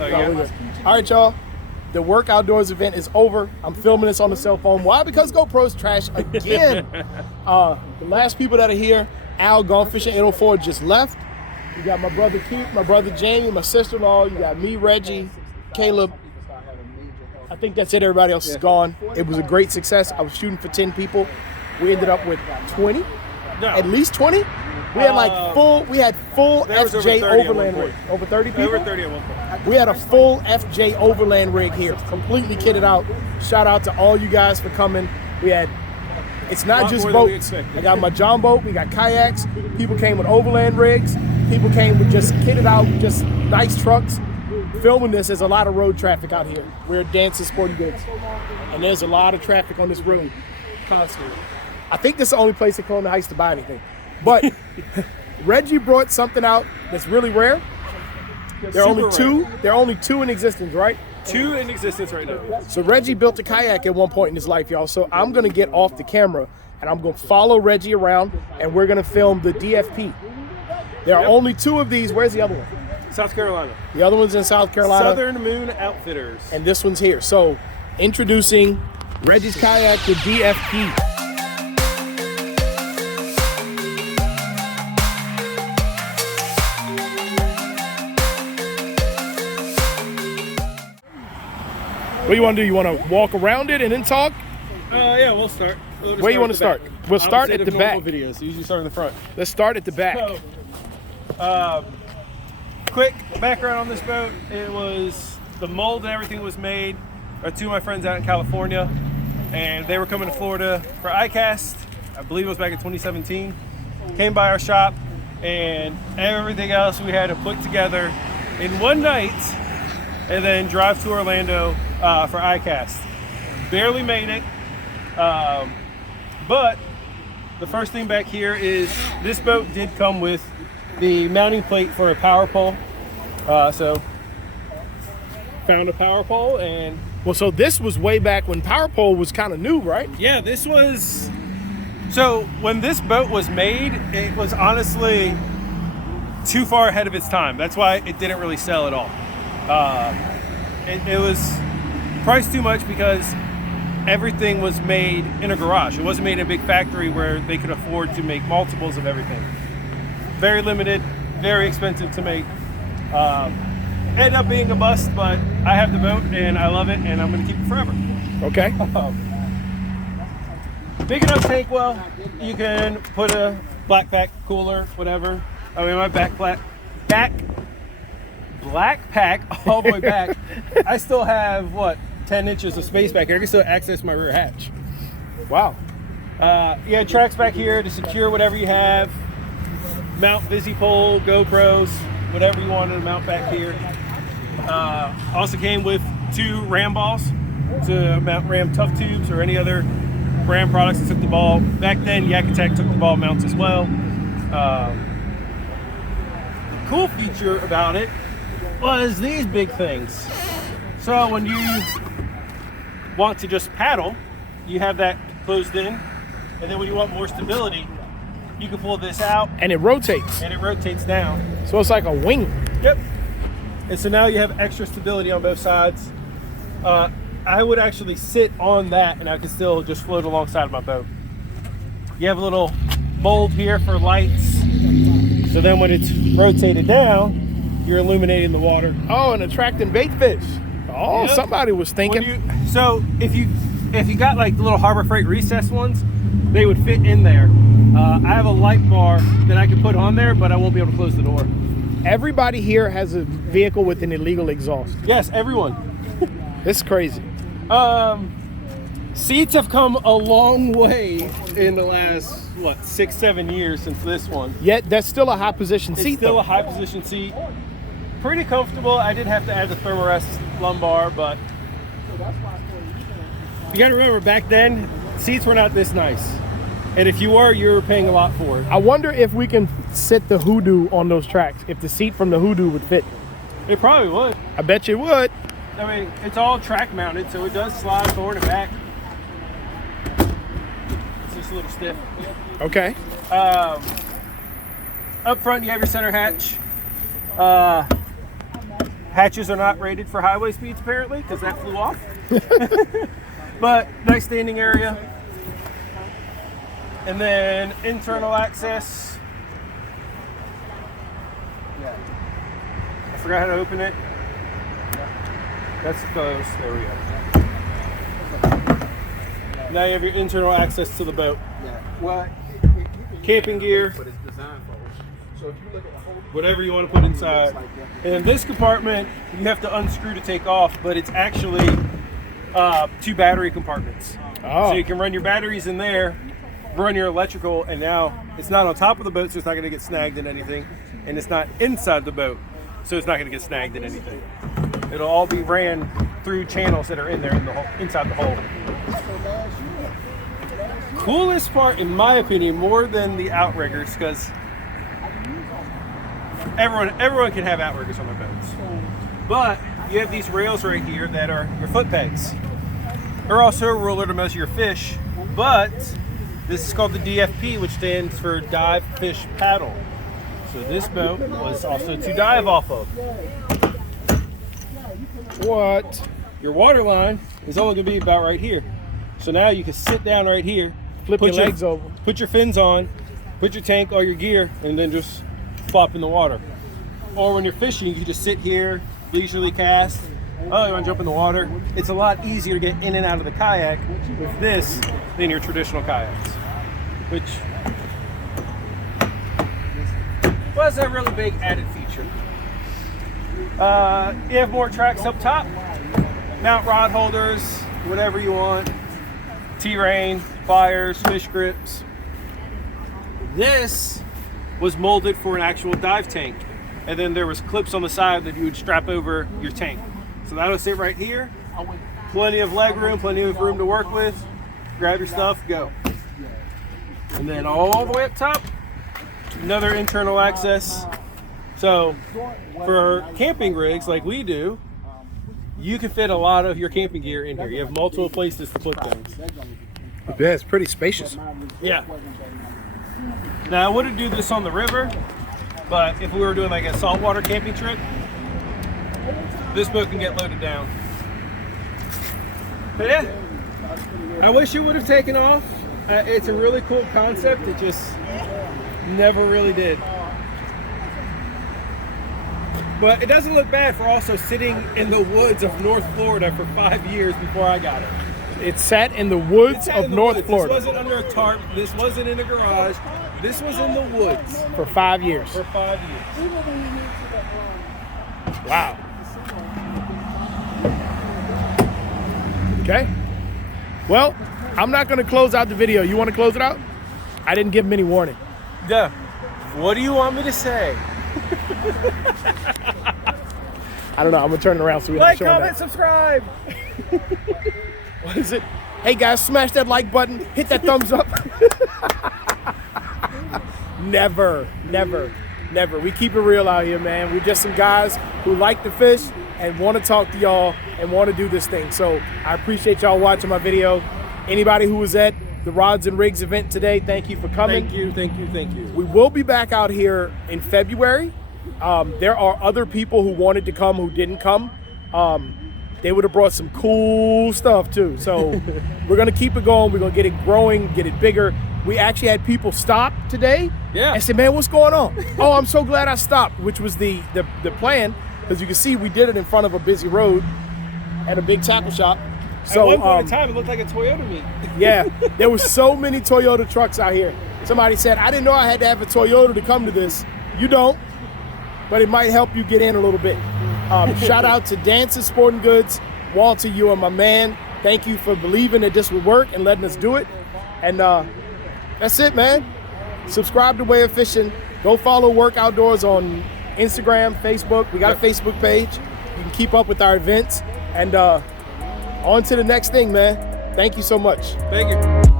All right, y'all. The Work Outdoors event is over. I'm filming this on the cell phone. Why? Because GoPro's trash again. The last people that are here, Al, Gone Fishing 804 just left. You got my brother Keith, my brother Jamie, my sister-in-law. You got me, Reggie, Caleb. I think that's it. Everybody else is gone. It was a great success. I was shooting for 10 people. We ended up with 20, at least 20. We had like full FJ overland rig. Over 30 people? Over 30 at one point. We had a full FJ overland rig here, completely kitted out. Shout out to all you guys for coming. It's not just boats. I got my John boat, we got kayaks. People came with overland rigs. People came with just kitted out, just nice trucks. Filming this, there's a lot of road traffic out here. We're Dances Sporting Goods. And there's a lot of traffic on this road, constantly. I think this is the only place in Columbia Heights to buy anything. But Reggie brought something out that's really rare. There are only two in existence, right? 2 in existence right now. So Reggie built a kayak at one point in his life, y'all. So I'm gonna get off the camera and I'm gonna follow Reggie around and we're gonna film the DFP. There are only 2 of these. Where's the other one? South Carolina. The other one's in South Carolina. Southern Moon Outfitters. And this one's here. So introducing Reggie's kayak, the DFP. What do you want to do? You want to walk around it and then talk? Yeah, we'll start. Where do you want to start? We'll start at the back. Videos. So usually start in the front. Let's start at the back. So, quick background on this boat. It was, the mold and everything was made by 2 of my friends out in California. And they were coming to Florida for ICAST. I believe it was back in 2017. Came by our shop and everything else we had to put together in one night and then drive to Orlando for ICAST. Barely made it, but the first thing back here is this boat did come with the mounting plate for a power pole. So found a power pole and... Well, so this was way back when power pole was kind of new, right? Yeah, this was... So when this boat was made, it was honestly too far ahead of its time. That's why it didn't really sell at all. It was priced too much because everything was made in a garage. It wasn't made in a big factory where they could afford to make multiples of everything. Very limited, very expensive to make. Ended up being a bust, but I have the boat and I love it and I'm gonna keep it forever. Okay. Big enough tank well, you can put a black pack cooler, whatever. I mean, my black pack all the way back. I still have, what, 10 inches of space back here. I can still access my rear hatch. Wow. Yeah, tracks back here to secure whatever you have. Mount VisiPole, GoPros, whatever you wanted to mount back here. Also came with 2 ram balls to mount ram tough tubes or any other ram products that took the ball. Back then, Yak Attack took the ball mounts as well. Cool feature about it was these big things. So when you want to just paddle, you have that closed in, and then when you want more stability, you can pull this out. And it rotates. And it rotates down. So it's like a wing. Yep. And so now you have extra stability on both sides. I would actually sit on that and I could still just float alongside of my boat. You have a little mold here for lights. So then when it's rotated down, you're illuminating the water. Oh, and attracting bait fish. Oh, yep. Somebody was thinking. So if you got like the little Harbor Freight recessed ones, they would fit in there. I have a light bar that I can put on there, but I won't be able to close the door. Everybody here has a vehicle with an illegal exhaust. Yes, everyone. This is crazy. Seats have come a long way in the last, what, 6-7 years since this one. Yet that's still a high position seat. It's still a high position seat. Pretty comfortable. I did have to add the thermarest lumbar, but you got to remember back then seats were not this nice, and if you were, you were paying a lot for it. I wonder if we can sit the Hoodoo on those tracks. If the seat from the Hoodoo would fit. It probably would. I bet you would. I mean, it's all track mounted, so it does slide forward and back. It's just a little stiff. Okay. Up front, you have your center hatch. Hatches are not rated for highway speeds apparently, because that flew off. But nice standing area. And then internal access. I forgot how to open it. That's closed. There we go. Now you have your internal access to the boat. Camping gear. Whatever you want to put inside. And in this compartment, you have to unscrew to take off, but it's actually 2 battery compartments. Oh. So you can run your batteries in there, run your electrical, and now it's not on top of the boat, so it's not going to get snagged in anything. And it's not inside the boat, so it's not going to get snagged in anything. It'll all be ran through channels that are in there in the inside the hull. Coolest part, in my opinion, more than the outriggers, because everyone can have outriggers on their boats. But you have these rails right here that are your foot pegs. They're also a ruler to measure your fish, but this is called the DFP, which stands for dive, fish, paddle. So this boat was also to dive off of. What? Your water line is only going to be about right here. So now you can sit down right here, Flip your legs over. Put your fins on, put your tank, all your gear, and then just flop in the water. Or when you're fishing, you can just sit here, leisurely cast. Oh, you want to jump in the water? It's a lot easier to get in and out of the kayak with this than your traditional kayaks, which was a really big added feature. You have more tracks up top, mount rod holders, whatever you want, T-rain, fires, fish grips. This was molded for an actual dive tank, and then there was clips on the side that you would strap over your tank. So that'll sit right here, plenty of leg room, plenty of room to work with. Grab your stuff, go. And then all the way up top, another internal access. So for camping rigs like we do, you can fit a lot of your camping gear in here. You have multiple places to put things. Yeah, it's pretty spacious. Yeah. Now I wouldn't do this on the river, but if we were doing like a saltwater camping trip, this boat can get loaded down. But yeah, I wish it would have taken off. It's a really cool concept. It just never really did. But it doesn't look bad for also sitting in the woods of North Florida for 5 years before I got it. It sat in the woods of North Florida. This wasn't under a tarp. This wasn't in a garage. This was in the woods. For 5 years. For 5 years. Wow. Okay. Well, I'm not going to close out the video. You want to close it out? I didn't give him any warning. Yeah. What do you want me to say? I don't know. I'm going to turn it around so we like, don't show comment, that. subscribe. What is it? Hey guys, smash that like button. Hit that thumbs up. Never, never, never. We keep it real out here, man. We're just some guys who like to fish and want to talk to y'all and want to do this thing. So I appreciate y'all watching my video. Anybody who was at the Rods and Rigs event today, thank you for coming. Thank you, thank you, thank you. We will be back out here in February. There are other people who wanted to come who didn't come. They would have brought some cool stuff too. So we're gonna keep it going. We're gonna get it growing, get it bigger. We actually had people stop today. Yeah. And say, man, what's going on? Oh, I'm so glad I stopped, which was the plan. As you can see, we did it in front of a busy road at a big tackle shop. So at one point in time, it looked like a Toyota meet. Yeah, there was so many Toyota trucks out here. Somebody said, I didn't know I had to have a Toyota to come to this. You don't, but it might help you get in a little bit. Shout out to Dance's Sporting Goods. Walter, you are my man. Thank you for believing that this would work and letting us do it. And that's it, man. Subscribe to Way of Fishing. Go follow Work Outdoors on Instagram, Facebook. We got a Facebook page. You can keep up with our events. And on to the next thing, man. Thank you so much. Thank you.